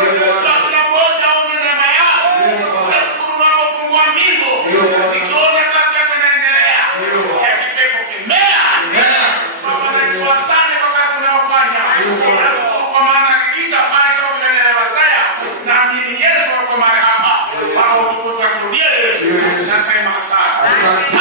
Kila mmoja aone neema yako. Nashukuru unapofungua mbingu. Nikiona kazi yako inaendelea. Ya kipepo kimea. Baba najua sana kwa kazi unayofanya. Nashukuru kwa maana hakika maisha unaendelea Masaya. Naamini Yesu yuko mahali hapa. Baba utukufu akurudia Yesu. Nasema asante.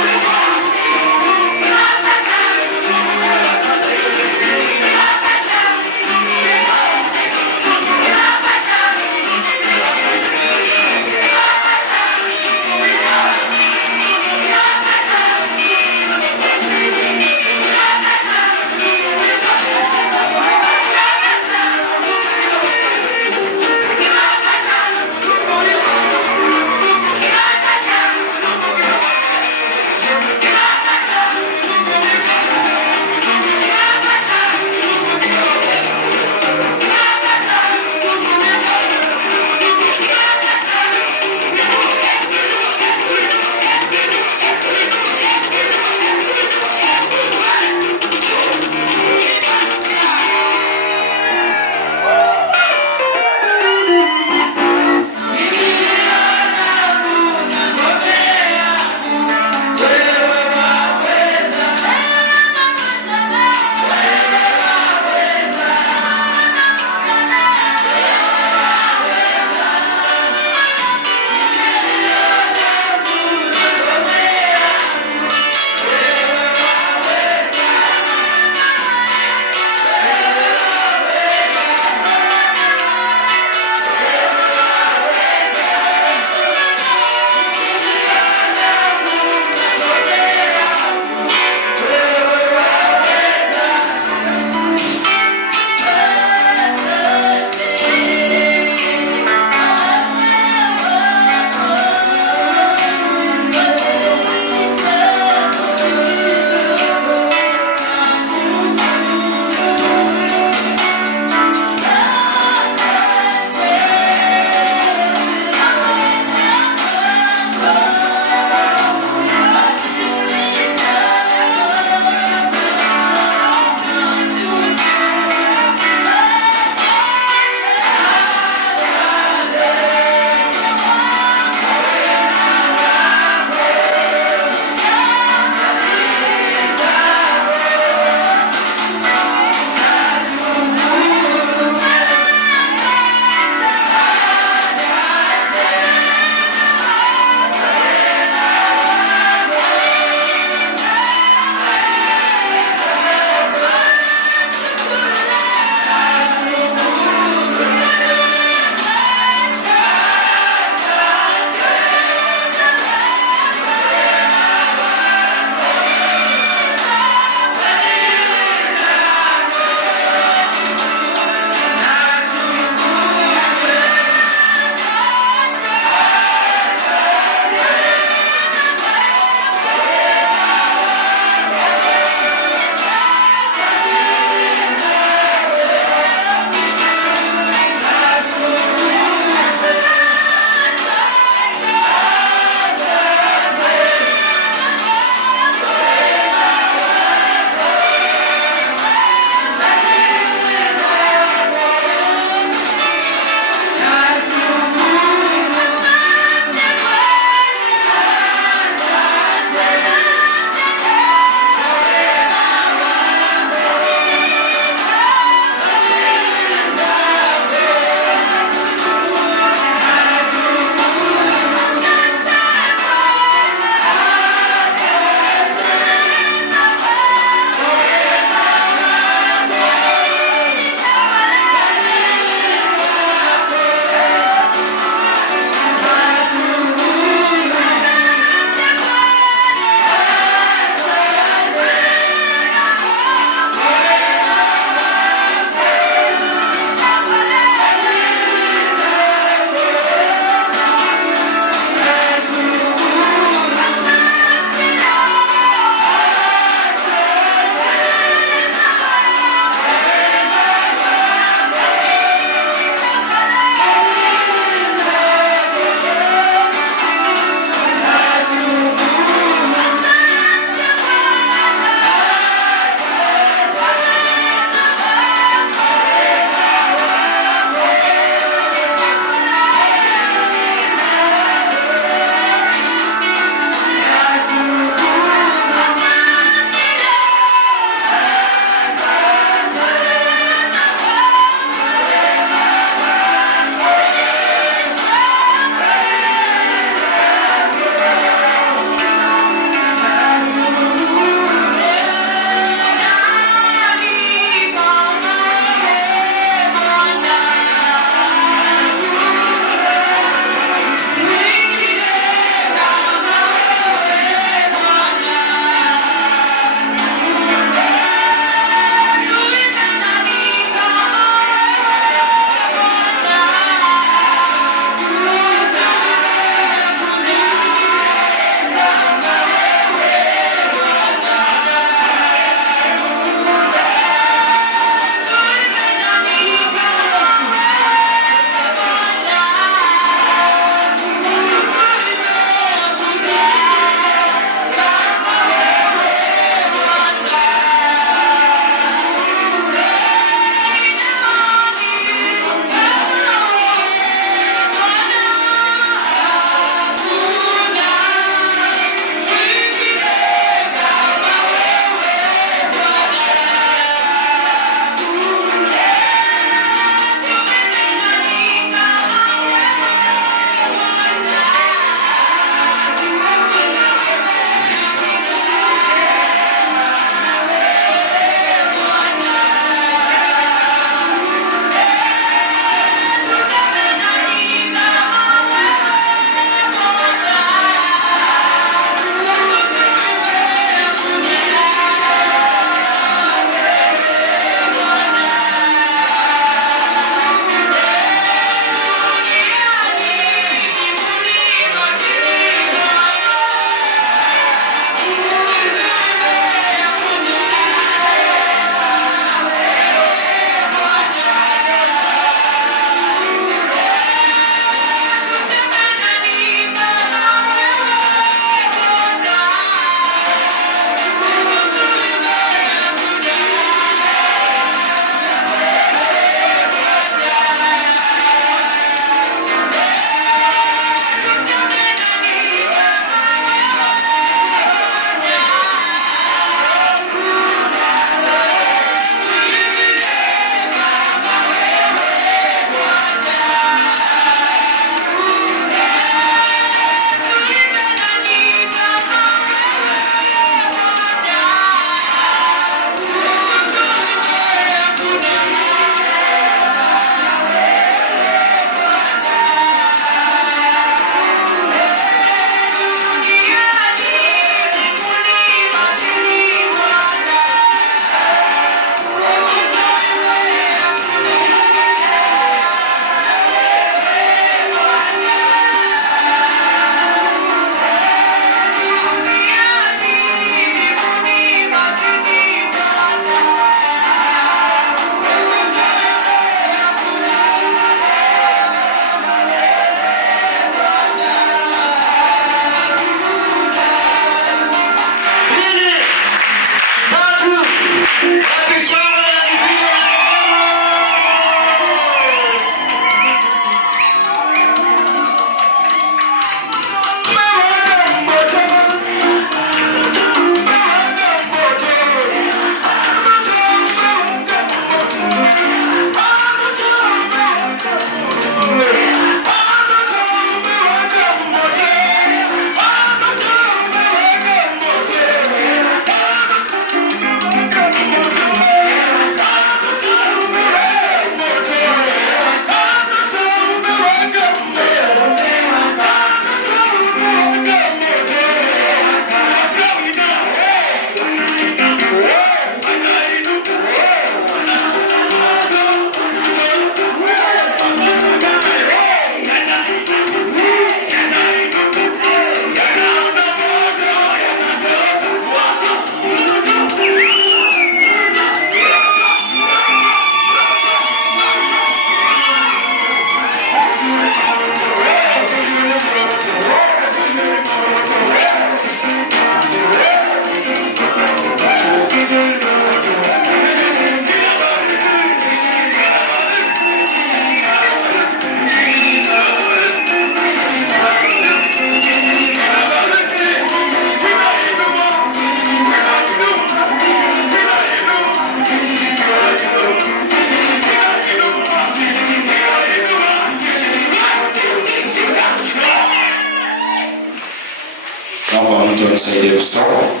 somo.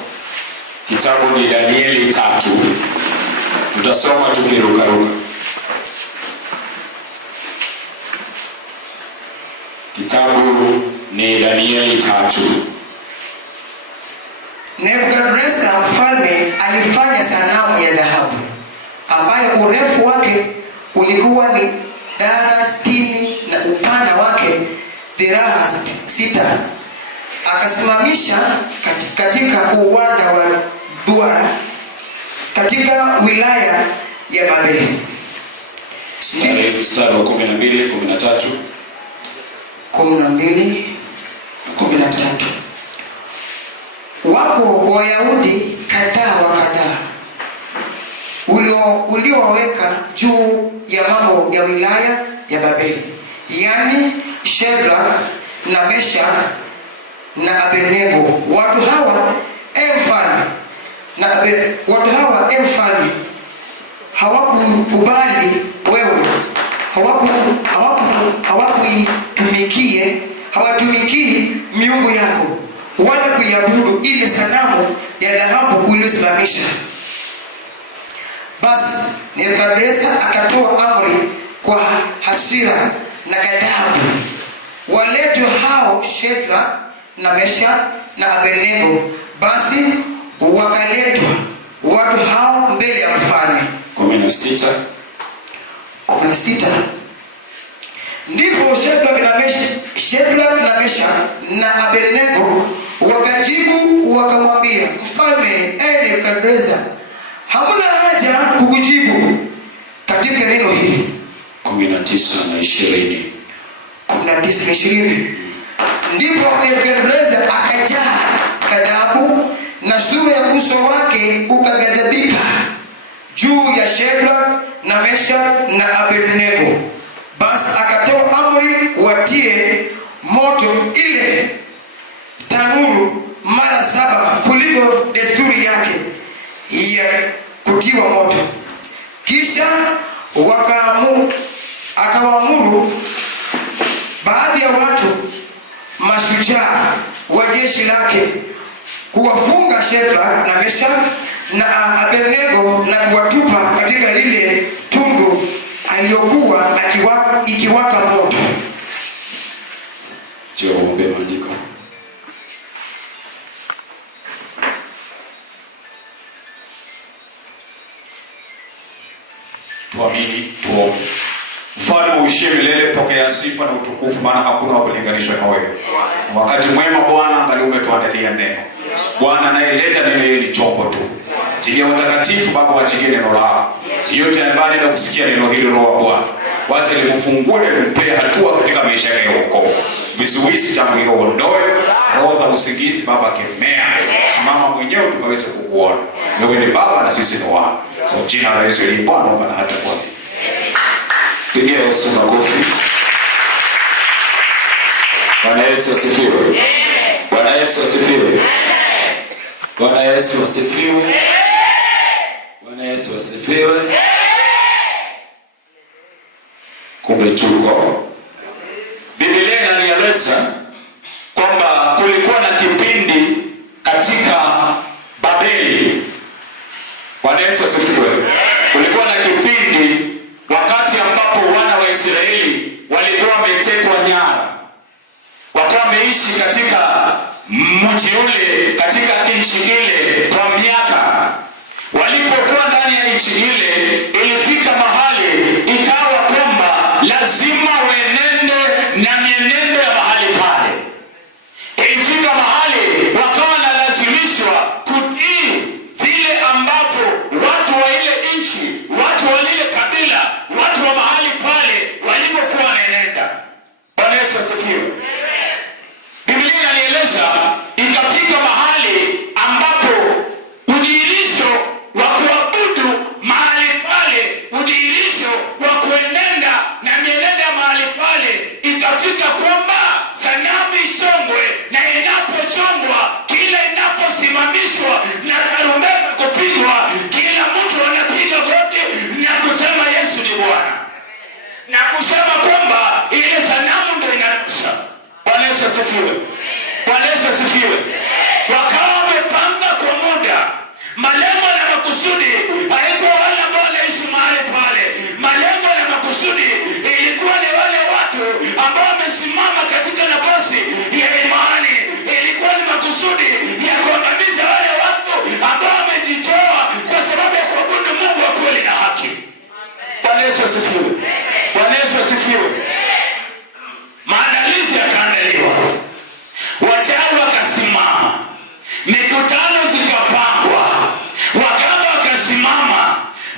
Kitabu ni Danieli 3. Tutasoma tukirukaruka. Kitabu ni Danieli 3. Nebukadneza mfalme alifanya sanamu ya dhahabu ambayo urefu wake ulikuwa ni dhara 60 na upana wake dhiraa 6. Akasimamisha katika uwanda wa duara katika wilaya ya Babeli. Mstari wa 12, 13. 12, 13. Wako Wayahudi kadhaa wa kadhaa uliowaweka juu ya mambo ya wilaya ya Babeli, yani Shadrach na Meshach na Abednego. Watu hawa mfalme hawakukubali wewe, hawatumikii miungu yako wala kuiabudu ile sanamu ya dhahabu uliyosimamisha. Basi Nebukadneza akatoa amri kwa hasira na ghadhabu, waletwe hao Shadrach na Meshach na Abednego. Basi wakaletwa watu hao mbele ya mfalme. 16. Ndipo Shadrach na Meshach na Abednego wakajibu wakamwambia mfalme, Nebukadneza, hamuna haja kukujibu katika neno hili. 19 na 20. 19 na 20. Ndipo Nebukadneza akajaa ghadhabu na sura ya uso wake ukaghadhabika juu ya Shadrach na Meshach na Abednego. Basi akatoa amri watie moto ile tanuru mara 7 kuliko desturi yake ya kutiwa moto. Kisha akawaamuru baadhi ya watu mashujaa wa jeshi lake kuwafunga Shadrach na Meshach na Abednego na kuwatupa katika ile tundu aliyokuwa ikiwaka moto. Tuombe maandiko. Tuamini, tuombe. Mfalme uishie milele, pokea sifa na utukufu, maana hakuna wa kulinganishwa na wewe. Wakati mwema Bwana, angalia umetuandalia neno. Bwana anayeleta neno hili ni chombo tu. Achilia watakatifu Baba, waachilie neno lao. Yote ambaye anaenda kusikia neno hili, Roho wa Bwana wacha limufungue na limpee hatua katika maisha yake ya wokovu. Vizuizi cha mwili uondoe, roho za usingizi Baba kemea. Simama mwenyewe tukaweze kukuona. Wewe ni Baba na sisi ni wana. Kwa jina la Yesu ili Bwana na hata kwa. Pigia Yesu makofi. Bwana Yesu asifiwe. Bwana Yesu asifiwe. Bwana Yesu asifiwe. Bwana Yesu asifiwe. Kumbe tuko. Biblia inanieleza kwamba kulikuwa na kipindi katika Babeli. Bwana Yesu asifiwe. Kulikuwa na kipindi wakati ambapo wana wa Israeli walikuwa wametekwa nyara. Wakawa wameishi katika mji ule, katika nchi ile kwa miaka. Walipokuwa ndani ya nchi ile, ilifika mahali ikawa kwamba lazima waenende na mienendo ya mahali pale. Ilifika mahali wakawa lazimishwa kutii vile ambapo watu wa ile nchi, watu wa lile kabila, watu wa mahali pale walipokuwa wanaenenda. Bwana Yesu asifiwe. Biblia inanieleza ikafika mahali ambapo udhihirisho wa kuabudu mahali pale, udhihirisho wa kuenenda na mienendo mahali pale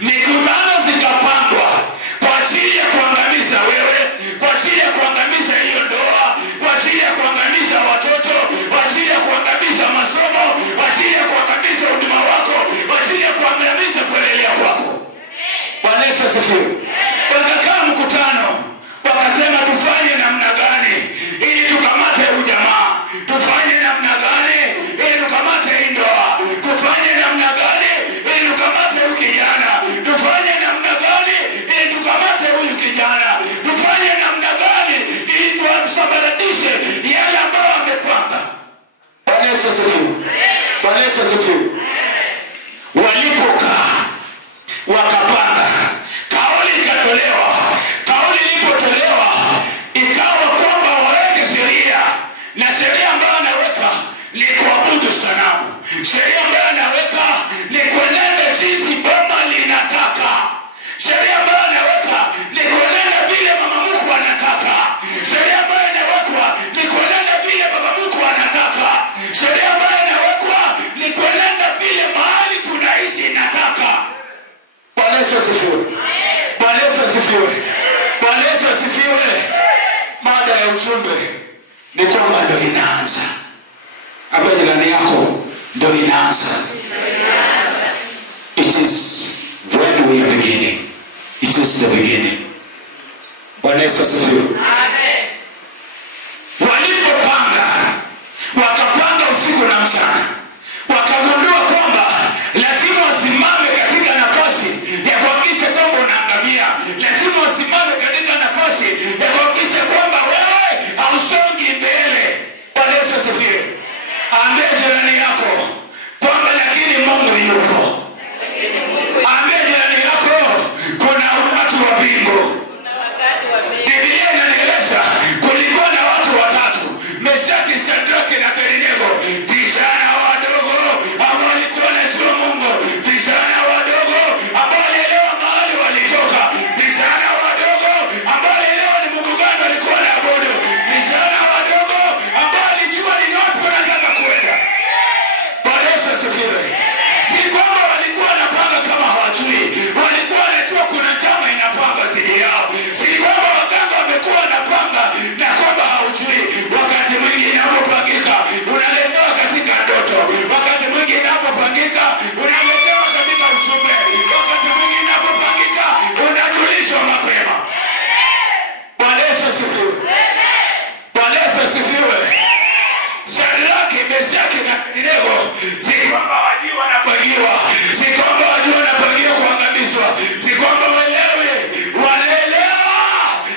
mikutano zikapangwa kwa ajili ya kuangamiza wewe, kwa ajili ya kuangamiza hiyo ndoa, kwa ajili ya kuangamiza watoto, kwa ajili ya kuangamiza masomo, kwa ajili ya kuangamiza huduma wako, kwa ajili ya kuangamiza kuendelea kwako. Bwana Yesu asifiwe. Wakakaa mkutano, wakasema tufanye namna gani ili tukamate ujamaa, tufanye namna gani ili tukamate ndoa, tufanye namna gani ili tukamate huyu kijana, tufanye namna gani ili tukamate huyu kijana, tufanye namna gani ili tuwasambaratishe yale ambayo wamepanga. Bwana Yesu asifiwe. Bwana Yesu asifiwe. Walipokaa wakapanga, kauli ikatolewa. Kauli ilipotolewa ikawa kwamba waweke sheria, na sheria ambayo anaweka ni kuabudu sanamu. Sheria ambayo anaweka ni kuenenda jinsi boma linataka. Sheria ambayo anaweka ni kuenenda vile mama mkwe anataka. Sheria ambayo inawekwa ni kuenenda vile baba mkwe anataka. Sheria ambayo inawekwa ni kuenenda vile mahali tunaishi inataka. Bwana Yesu asifiwe. Bwana Yesu asifiwe. Bwana Yesu asifiwe. Mada ya ujumbe ni kwamba ndio inaanza. Hapa jirani yako ndio inaanza. It is when we are beginning. It is the beginning. Bwana Yesu asifiwe. Amen. Walipopanga, wakapanga usiku na mchana. Wakagundua kwamba lazima wasimame katika nafasi ya kuhakikisha kwamba unaangamia. Lazima wasimame katika nafasi ya kuhakikisha kwamba wewe hausongi mbele. Bwana Yesu asifiwe. Ambia jirani yako kwamba lakini Mungu yuko. Ambia jirani yako kuna watu wa mbingu. Biblia inanieleza kulikuwa na watu watatu, Meshaki, Shadraka na Abednego, vijana wadogo ambao walikuwa wanajua Mungu, vijana wadogo ambao walielewa mahali walitoka, vijana wadogo ambao walielewa ni Mungu gani walikuwa wanaabudu, vijana wadogo ambao walijua ni wapi wanataka kwenda. Bwana Yesu asifiwe. Si kwamba walikuwa wanapanga kama hawajui, walikuwa wanajua kuna chama inapanga dhidi yao. Si kwamba waganga wamekuwa wanapanga na kwamba haujui. Wakati mwingi inapopangika unaletewa katika ndoto, wakati mwingi inapopangika unaletewa katika ujumbe, wakati mwingi inapopangika unajulishwa mapema. Bwana Yesu asifiwe. Bwana Yesu asifiwe. Shadraka, Meshaki na Abednego si kwamba wajua wanapangiwa, si kwamba wajua wanapangiwa kuangamizwa, si kwamba walewe wanaelewa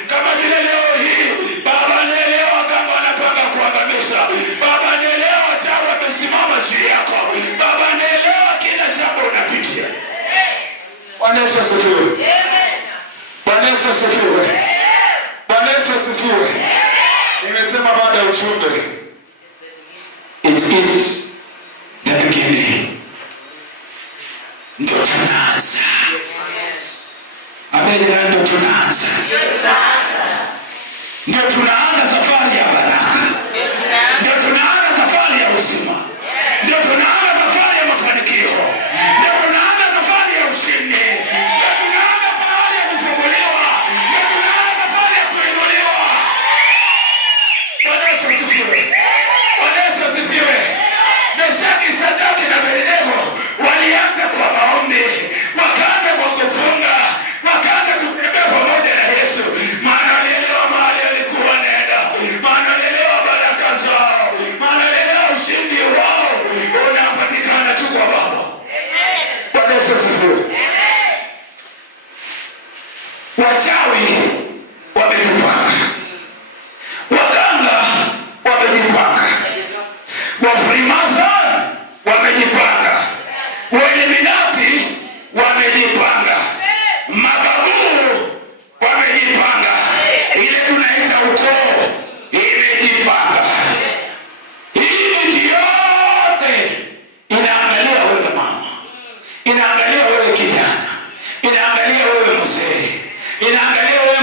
kama vile leo hii baba anaelewa waganga wanapanga kuangamisha, baba anaelewa wachawi wamesimama juu yako, baba anaelewa kila jambo unapitia. Bwana Yesu asifiwe. Bwana Yesu asifiwe. Bwana Yesu asifiwe. Nimesema baada ya ujumbe, it is the beginning. Ndio tunaanza. Abednego ndio tunaanza. Ndio tunaanza safari ya baraka. Ndio tunaanza safari ya uzima. Ndio tunaanza safari ya mafanikio. Ndio tunaanza safari ya ushindi. Ndio tunaanza safari ya kufunguliwa. Ndio tunaanza safari ya kuinuliwa. Bwana Yesu asifiwe. Bwana Yesu asifiwe. Meshaki, Shadraka na Abednego walianza kwa maombi, wakaanza kwa kufunga, wakaanza kutembea pamoja na Yesu, maana walielewa mahali alikuwa anaenda, maana walielewa baraka zao, maana walielewa ushindi wao unapatikana tu kwa Baba. Bwana Yesu asifiwe. Wachawi wamejipanga, waganga wamejipanga, Wafrimason wamejipanga, Waeliminati wamejipanga, mababu wamejipanga, ile tunaita ukoo imejipanga. Hii miti yote inaangalia wewe mama, inaangalia wewe kijana, inaangalia wewe mzee, inaangalia wewe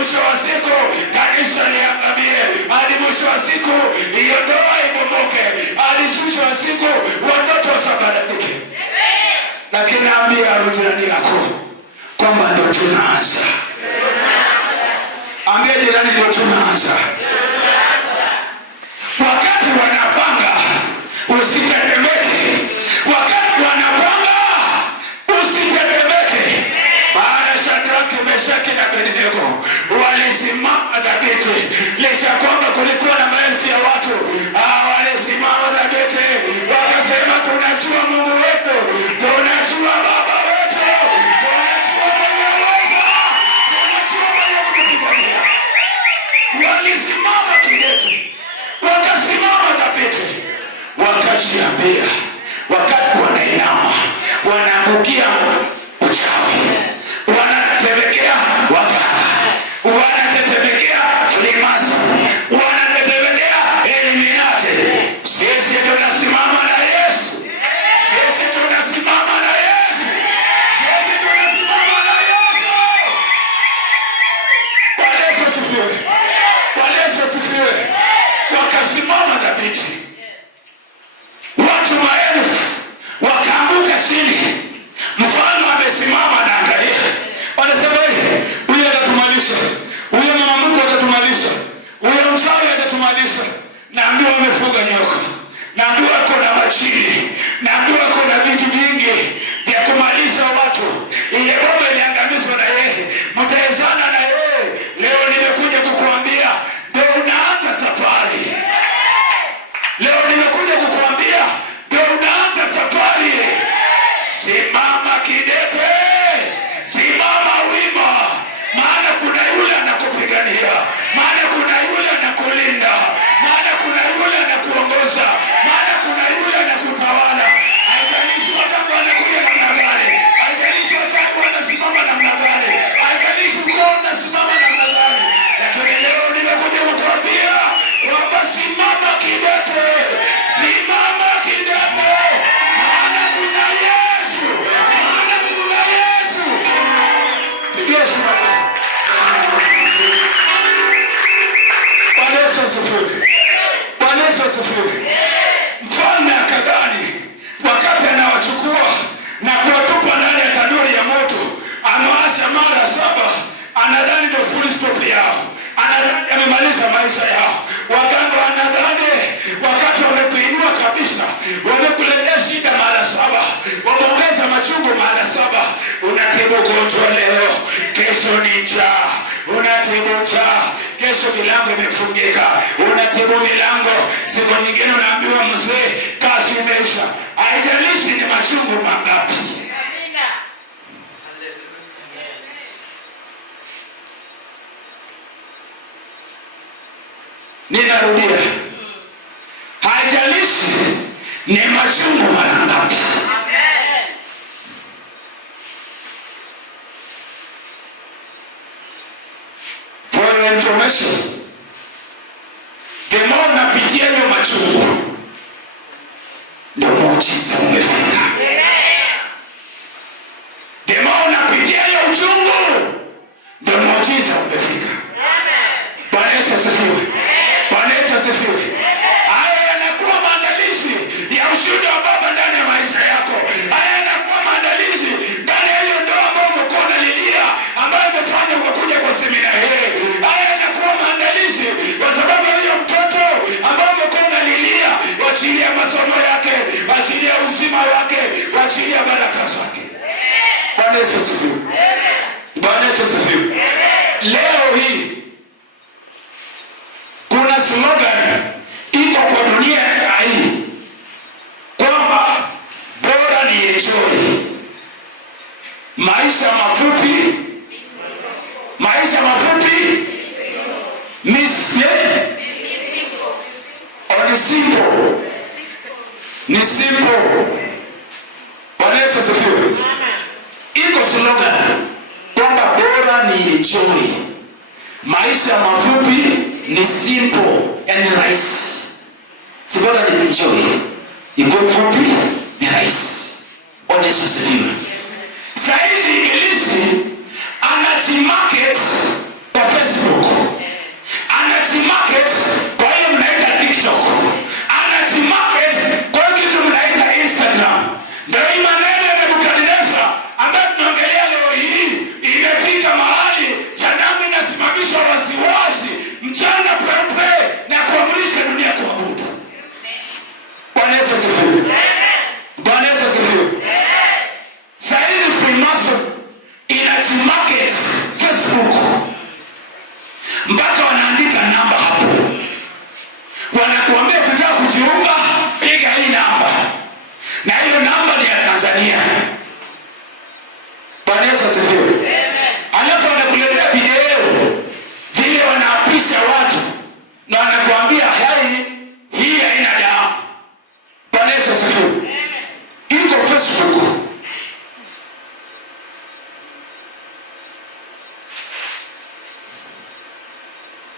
mwisho wa siku kanisa liangamie, hadi mwisho wa siku hiyo ndoa ibomoke, hadi mwisho wa siku watoto wasambaratike. Lakini ambia jirani yako kwamba ndio tunaanza. Ambia jirani ndio tunaanza. Wakati wanapanga usitetemeke. Wakati wanapanga usitetemeke. Baada Shadraka, Meshaki na Abednego walisimama dhabiti, licha kwamba kulikuwa na maelfu ya watu, walisimama dhabiti wakasema, tunajua Mungu wetu, tunajua Baba wetu, tunajua mwenye uweza, tunajua mwenye kutupigania. Walisimama kidete, wakasimama dhabiti, wakajiambia, wakati wanainama wanaangukia uchawi, wanatetemekea waganga, wanatetemekea Freemason, wanatetemekea Illuminati. Sisi tunasimama na Yesu. Sisi tunasimama na Yesu. Sisi tunasimama na Yesu. Bwana Yesu asifiwe. Bwana Yesu asifiwe. Wakasimama dhabiti. Watu maelfu wakaanguka chini. Mfalme amesimama na angalia. Wanasema huyu atatumalisha, huyu mama Mungu atatumalisha, huyu mchawi atatumalisha. Naambiwa wamefuga nyoka, naambiwa kuna majini, naambiwa kuna vitu vingi vya kumalisha watu. Ile bomba iliangamizwa na yeye, mtaezana na yeye. Leo nimekuja kukuambia ndio unaanza safari. Leo nimekuja kukuambia ndio unaanza safari. Simama kidete, simama wima, maana kuna yule anakupigania, maana kuna yule anakulinda, maana kuna yule anakuongoza, maana kuna yule anakutawala. Haijalishi watu wanakuja namna gani, haijalishi wachawi wanasimama namna gani, haijalishi ukoo unasimama namna gani, lakini leo nimekuja kukuambia kwamba simama kidete, simama kidete, maana kuna Yesu, maana kuna Yesu. Yesu Bwana Yesu asifiwe. Bwana Yesu asifiwe. Mfalme akadhani wakati anawachukua na kuwatupa ndani ya tanuri ya moto, amewasha mara 7, anadhani ndio full stop yao, anadhani amemaliza maisha yao. Waganga wanadhani wakati wamekuinua kabisa, wamekuletea shida mara 7, wameongeza machungu mara 7. Unatibu gonjwa leo, kesho ni njaa. Unatibu njaa, kesho milango imefungika. Unatibu milango, siku nyingine unaambiwa mzee, kazi imeisha. Haijalishi ni machungu mangapi. Ninarudia, haijalishi ni machungu mara ngapi. For your information, the more unapitia hiyo machungu, ndio muujiza umefika. The more unapitia hiyo uchungu, ndio muujiza umefika. Bwana Yesu asifiwe. Bwana Yesu asifiwe. Haya yanakuwa maandalizi ya ushuhuda wa Baba ndani ya maisha yako. Haya yanakuwa maandalizi ndani ya hiyo ndoa ambayo umekuwa unalilia, ambayo imefanya ukakuja kwa semina hii. Haya yanakuwa maandalizi kwa sababu ya hiyo mtoto ambayo umekuwa unalilia, kwa ajili ya masomo yake, kwa ajili ya uzima wake, kwa ajili ya baraka zake. Bwana Yesu asifiwe. Bwana Yesu asifiwe. Leo hii kuna slogan iko kwa dunia hii kwamba bora ni enjoy. Maisha mafupi, maisha mafupi, ni simple. Ni simple. Bwana Yesu asifiwe. Iko slogan kwamba bora ni enjoy. Maisha mafupi ni simple, yani rahisi. Si bora ni enjoy. Iko fupi ni rahisi. Bwana Yesu asifiwe. Saizi ibilisi anajimarket kwa Facebook. asifiwe. Bwana Yesu asifiwe. Saa hizi Freemason inajimarket Facebook, mpaka wanaandika namba hapo, wanakuambia ukitaka kujiunga piga hii namba, na hiyo namba ni ya Tanzania. Bwana Yesu asifiwe. Alafu wanakuletea video vile wanaapisha watu na wanakuambia hii haina damu. Bwana Yesu asifiwe. Iko Facebook.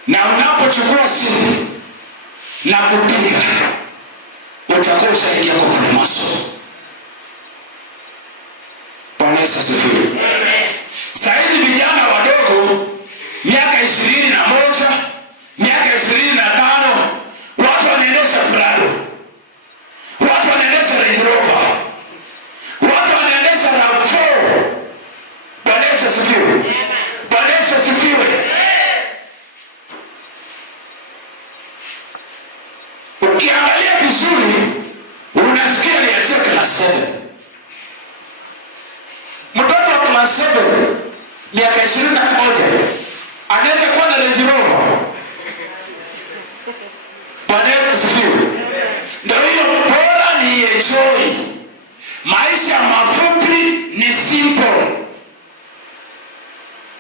Na unapochukua simu na kupiga, utakuwa ushaingia kwa Freemason. Bwana Yesu asifiwe. Saa hizi vijana wadogo miaka 21, miaka 25, watu wanaendesha Prado, watu wanaendesha Range Rover, watu wanaendesha RAV4. Bwana Yesu asifiwe. Bwana Yesu asifiwe. Ukiangalia vizuri unasikia ni ya class 7. Mtoto wa class 7 miaka 21 anaweza kuwa na Range Rover. Bwana Yesu asifiwe. Ndio hiyo, bora ni enjoy. Maisha mafupi ni simple.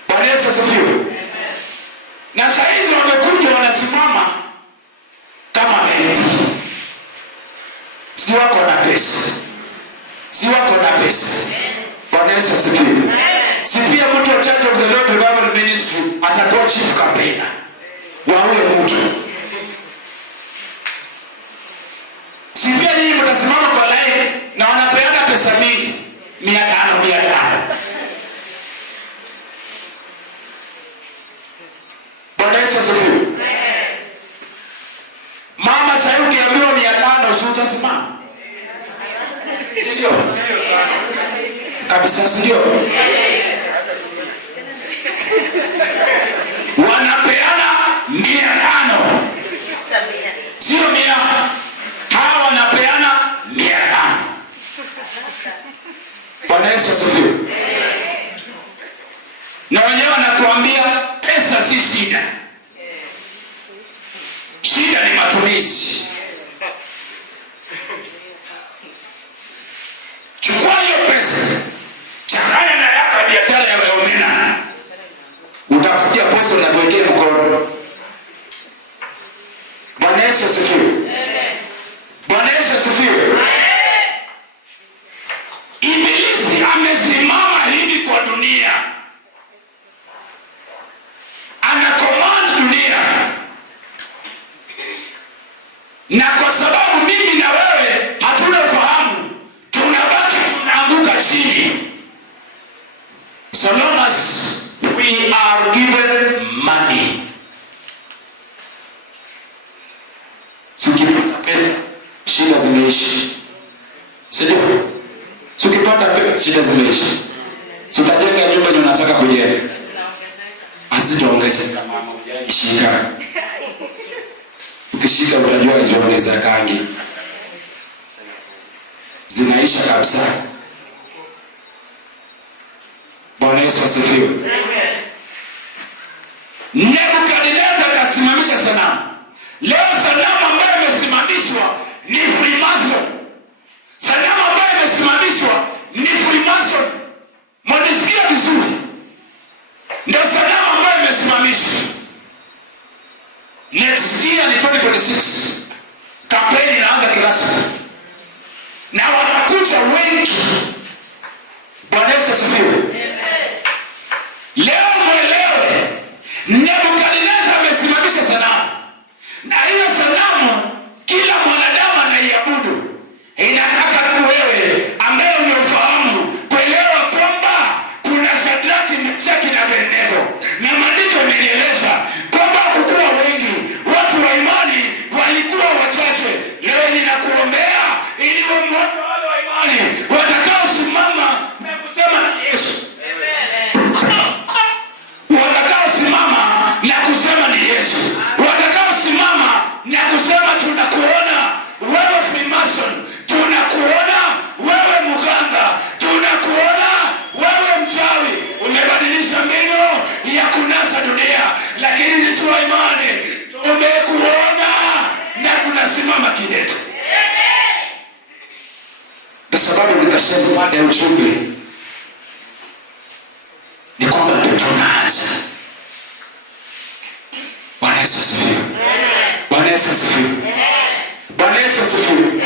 Bwana Yesu asifiwe. Na saa hizi wamekuja wanasimama kama MP. Si wako na pesa. Si wako na pesa. Bwana Yesu asifiwe. Si pia mtu wa Church of the Lord Revival Ministry atakuwa chief campaigner wawe mtu. Si pia nyinyi mtasimama kwa live na wanapeana pesa mingi 500. Bwana Yesu asifiwe. Mama sasa ukiambiwa 500 si utasimama? Ndio. Kabisa ndio. Wanapeana 500. Sio 100. Hawa wanapeana 500. Bwana Yesu asifiwe. Na wenyewe wanakuambia pesa si shida. Shida ni matumizi. Chukua hiyo pesa, changanya na yako ya biashara ya omena, utakuja posto na kuwekea mkono. Bwana Yesu asifiwe. Bwana Yesu asifiwe. Ibilisi amesimama hivi kwa dunia, ana command dunia, na kwa sababu mimi na wewe hatuna fahamu, tunabaki tunaanguka chini. So long as we are given money, ukipata pesa shida zimeishi, sio? Ukipata pesa shida zimeishi. Utajenga nyumba yenye unataka kujenga, asijaongeze kama shida. Ukishika unajua izoongeza kangi, zinaisha kabisa. Bwana Yesu asifiwe. Nebukadneza kasimamisha sanamu. Leo sanamu ambayo imesimamishwa ni Freemason. Sanamu ambayo imesimamishwa ni Freemason. Mwanisikia vizuri? Ndio sanamu ambayo imesimamishwa. Next year ni 2026. Kampeni inaanza kirasmi. Na wanakuja wengi. Bwana Yesu asifiwe. Leo mwelewe, Nebukadneza amesimamisha sanamu. Na hiyo sanamu kila mwanadamu anaiabudu. Inataka wewe ambaye umefahamu kuelewa kwamba kuna Shadraka, Meshaki na Abednego. Na maandiko yamenieleza kwamba kukuwa wengi, watu wa imani walikuwa wachache. Leo ninakuombea ili watu wale wa imani watakao ya ujumbe ni kwamba ndio tunaanza. Bwana Yesu asifiwe. Bwana Yesu asifiwe. Bwana Yesu asifiwe.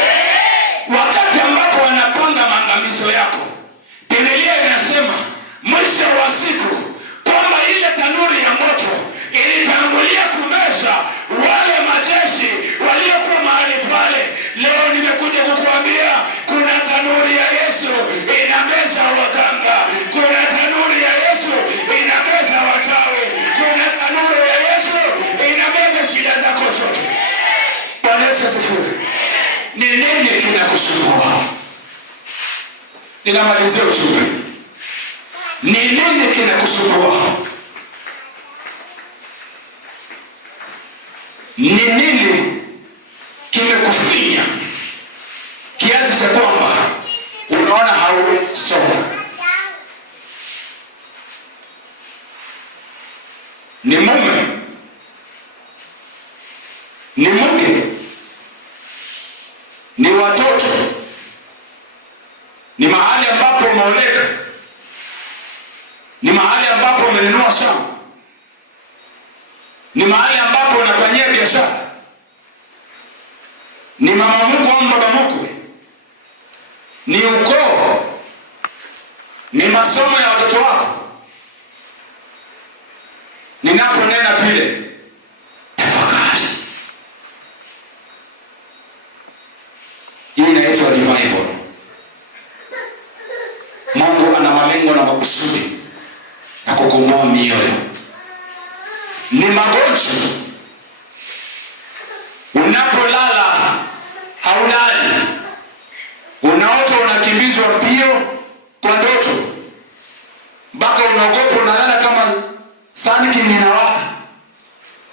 Wakati ambapo wanapanga maangamizo yako, Biblia inasema mwisho wa siku kwamba ile tanuri ya moto ilitangulia kumeza wale majeshi waliokuwa mahali pale. Leo nimekuja kukuambia kuna tanuri ya Yesu inameza waganga, kuna tanuri ya Yesu inameza wachawi, kuna tanuri ya Yesu inameza shida zako zote. Bwana Yesu asifiwe. Ni nini kinakusumbua? Ninamalizia ujumbe. Ni nini kinakusumbua? Ni nini kimekufinya kiasi cha kwamba unaona hauwezi soma? Ni mume? Ni mke? Ni watoto? Ni mahali ambapo umeoleka? Ni mahali ambapo umenunua shamba? Ni mahali ambapo unafanyia biashara? Ni mama mkwe au baba mkwe? Ni ukoo? Ni masomo ya watoto wako? Ninaponena vile, tafakari. Hii inaitwa revival. Mungu ana malengo na makusudi ya kukomboa mioyo. Ni magonjwa. Unapolala haulali, unaota unakimbizwa mbio kwa ndoto, mpaka unaogopa, unalala kama saniki ninawaka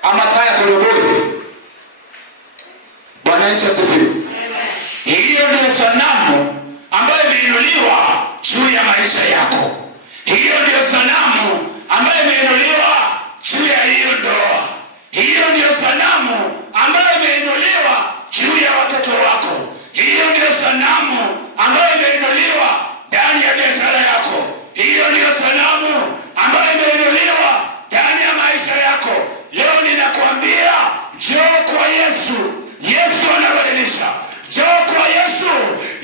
ama taa ya koroboi. Bwana Yesu asifiwe. Hiyo ndio sanamu ambayo imeinuliwa juu ya maisha yako. Hiyo ndio sanamu ambayo imeinuliwa juu ya hiyo ndoa. Hiyo ndio sanamu ambayo imeinuliwa juu ya watoto wako. Hiyo ndio sanamu ambayo imeinuliwa ndani ya biashara yako. Hiyo ndio sanamu ambayo imeinuliwa ndani ya maisha yako. Leo ninakwambia, njoo kwa Yesu. Yesu anabadilisha. Njoo kwa Yesu.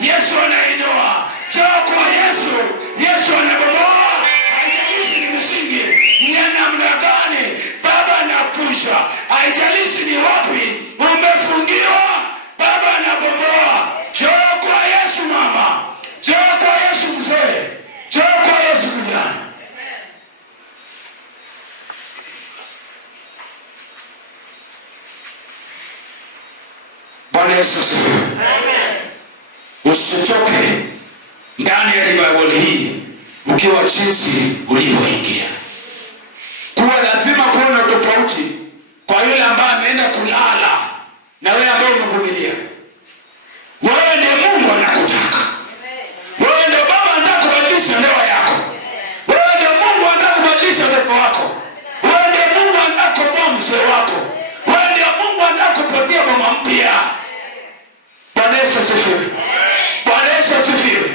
Yesu anainua. Njoo kwa Yesu. Yesu anabomoa. Haijalishi ni msingi ni namna gani Baba anavunja, haijalishi ni wapi umefungiwa, Baba anabomoa. Njoo kwa Yesu mama. Njoo kwa Yesu mzee. Njoo kwa Yesu kijana. Bwana Yesu asifiwe. Usitoke ndani ya revival hii ukiwa jinsi ulivyoingia. Kuwa lazima kuona tofauti kwa yule ambaye ameenda kulala na wewe ambaye umevumilia. Wewe ndiye Mungu anakutaka. Wewe ndiye Baba anataka kubadilisha ndoa yako. Wewe ndiye Mungu anataka kubadilisha watoto wako. Wewe ndiye Mungu anataka kuokoa mzee wako. Wewe ndiye Mungu anataka kupatia mama mpya. Bwana Yesu asifiwe. Bwana Yesu asifiwe.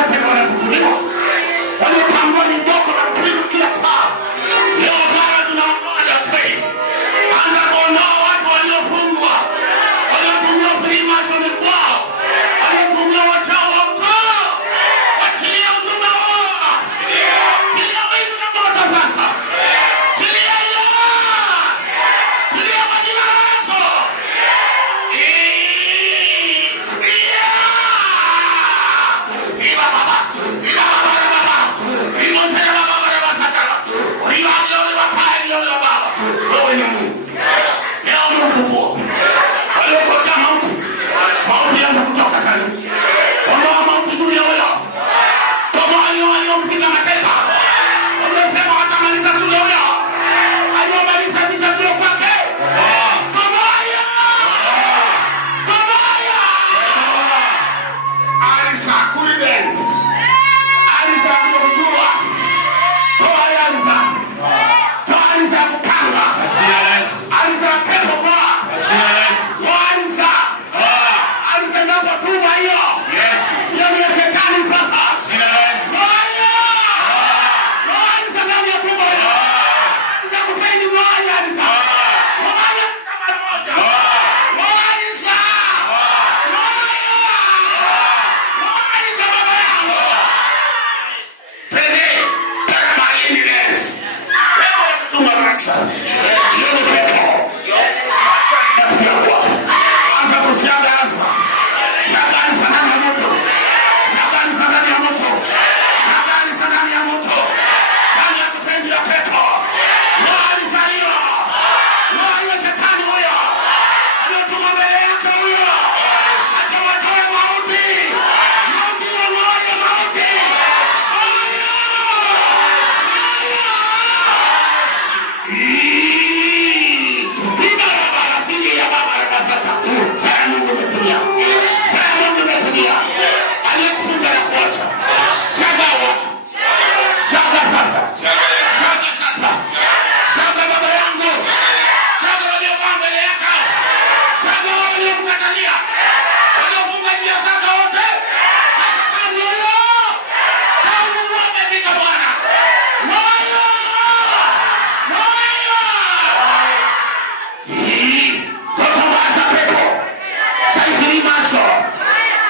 wote wanafufuliwa. Waliopangwa ni boko na kupiga kila paa. Leo Baba tunaomba kweli. Anza kuondoa watu waliofungwa. Waliotumia Freemason kwao. Waliotumia wachawi wa ukoo. Wachilia huduma wao. Kilia wewe na moto sasa. Kilia ila. Kilia majina yako. Wewe ni Mungu. Leo ni ufufuo. Waliokocha mauti. Mauti yanza kutoka sasa. Ondoa mauti juu ya wewe. Tomoa hiyo waliomficha mateka. Waliosema watamaliza tu leo. Aliyomaliza vita vile kwake. Tomoa hiyo. Tomoa hiyo. Alisa kulidensi. Alisa kujua. Toa hiyo alisa. Toa alisa kupanga. Alisa pepo kwa. Alisa. Alisa nako tuma hiyo. Hiyo ni shetani sasa. Moja. Alisa ndani ya tumbo hiyo. Alisa kupendi moja alisa. Moja kama moja. Alisa. Alisa baba yangu. Pende. Kama Indians. Pepo ya kutuma raksa. Hiyo ni pepo. Anza kusiaga asa. Siaga asa ndani ya moto. Siaga asa ndani ya moto. Siaga asa ndani ya moto. Ndani ya kupendi ya pepo. Noa alisa hiyo. Noa hiyo shetani huyo. Aliyotuma mbele yake huyo. Atawatoa mauti. Mauti hiyo noa hiyo mauti.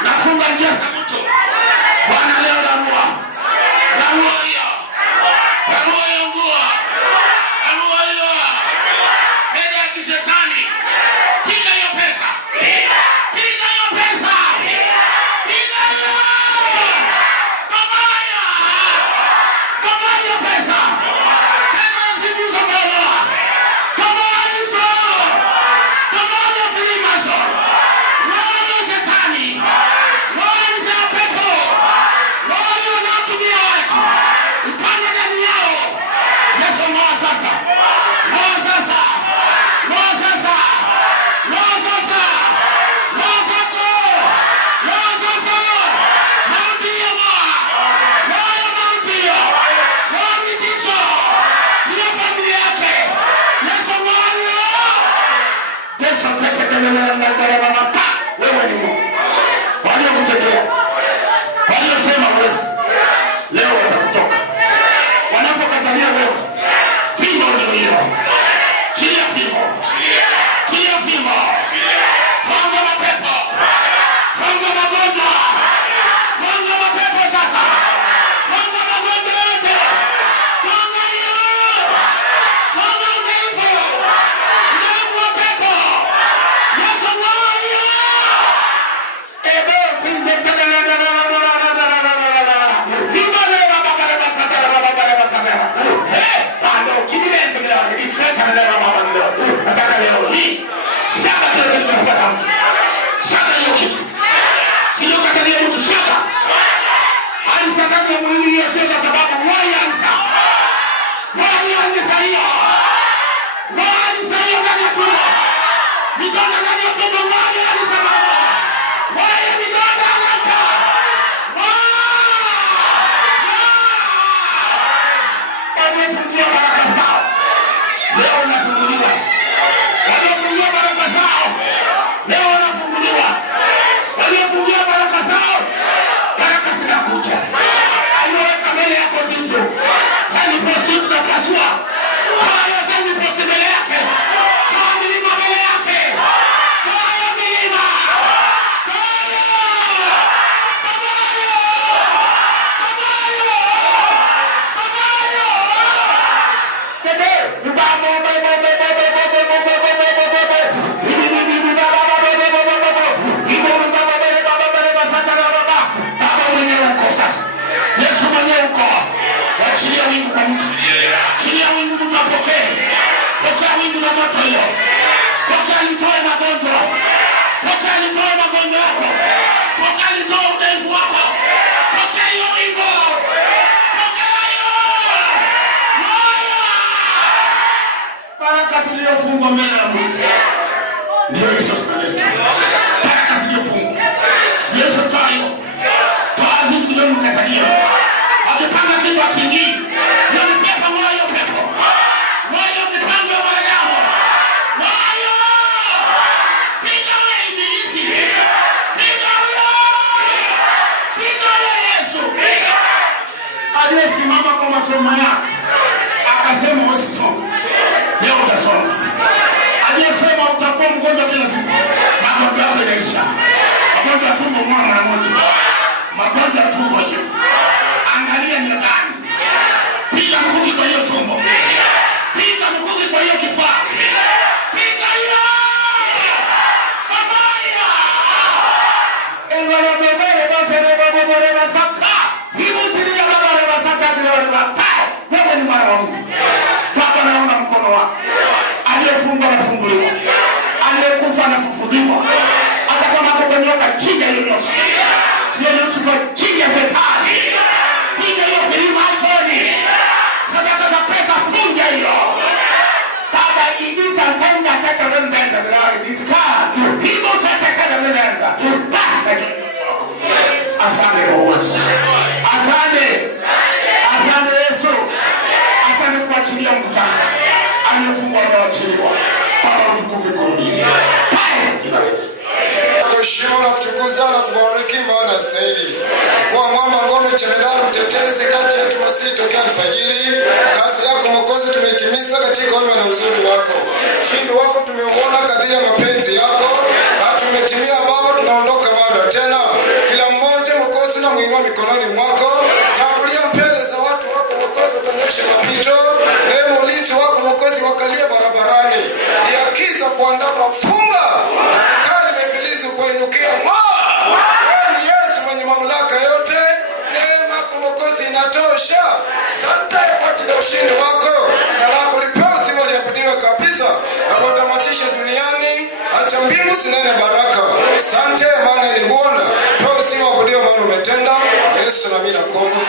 Nafunga njia za mtu. Bwana leo darua. Darua hiyo. Darua hiyo ngua. Darua hiyo. Heda ya kishetani. Piga hiyo pesa. Piga hiyo pesa. Piga hiyo. Kabaya. Kabaya pesa. Heda ya sibuza baba. Kabaya hizo. Kabaya Freemason. Wale shetani. Wale za pepo. Wale wanaotumia watu. Upande ndani yao. Yesu ngoa sasa. Ngoa sasa. Ngoa sasa. Ngoa sasa. Ngoa sasa. Ngoa sasa. Mauti hiyo ngoa. Ngoa hiyo mauti hiyo. Ngoa mitisho. Hiyo familia yake. Yesu ngoa hiyo. Yesu teke kelele na ndarema mapa. Wewe ni Mungu. Waliokutetea. Waliosema uwezi. Leo watakutoka. Wanapokatalia leo. Fimbo ndio hiyo. Chilia fimbo. Chilia fimbo. Konga mapepo. Konga magonjwa. Konga mapepo sasa. Konga magonjwa yote. Konga hiyo. Konga udhaifu. Udhaifu wa pepo. Yesu wingu la moto hilo. Pokea litoe magonjwa. Pokea litoe magonjwa yako. Pokea litoe udhaifu wako. Pokea hiyo wingu. Pokea hiyo. Baraka zilizofungwa mbele ya mtu. Ndio hizo zinaleta. Baraka zilizofungwa. Yesu tayo. Kazi mkatalia. Akipanga kitu akingii. Ndio ni pepo moyo pepo. Moyo mipango ya mwanadamu. Moyo. Piga wewe ibilisi. Piga wewe. Piga wewe Yesu. Aliyesimama kwa masomo yako. Akasema usisome. Leo utasoma. Aliyesema utakuwa mgonjwa kila siku. Magonjwa yako yanaisha. Magonjwa ya tumbo mara moja. Magonjwa ya tumbo hiyo. Angalia ni gani. Piga mkuki kwa hiyo tumbo. Piga mkuki kwa hiyo kifua. Piga hiyo. Mabaya. Engolo bebere bafere babore basaka. Hibu siria babore basaka dilore bapao. Wewe ni mwana wa Mungu. Baba naona mkono wako. Aliyefungwa anafunguliwa. Aliyekufa anafufuliwa. Hata kama kugonyoka chinja hiyo yote. Sio Yusufu chinja shetani. Chinja hiyo filima asoni. Sadaka za pesa funja hiyo. Baba ingiza tenda tata wembenda bila diska. Hibo tata wembenda. Asante kwa uwezo. Asante. Asante Yesu. Asante kuachilia mkutano. Aliyefungwa amewachiliwa. Baba utukufu kurudi. Kuheshimu na kutukuza na kubariki maana zaidi. Kwa mwamba ngome chemedari mtetezi kati yetu masii tokea alfajiri. Kazi yako Mwokozi tumetimiza katika wema na uzuri wako. Ushindi wako tumeuona kadiri ya mapenzi yako. Na tumetimia Baba, tunaondoka mara tena. Kila mmoja Mwokozi na muinua mikononi mwako. Tangulia mbele za watu wako Mwokozi, ukanyoshe mapito. Rehema ulinzi wako Mwokozi, wakalie barabarani. Niakiza kuandaa mafunga. Kuinukia wewe ni Yesu mwenye mamlaka yote. Neema yako Mwokozi inatosha. Asante kwa ajili ya ushindi wako. Na lako lipewe sifa liabudiwe kabisa. Na kutamatisha duniani. Acha mbingu zinene baraka. Asante maana ni Bwana. Pewe sifa liabudiwe maana umetenda. Yesu na mimi nakuomba.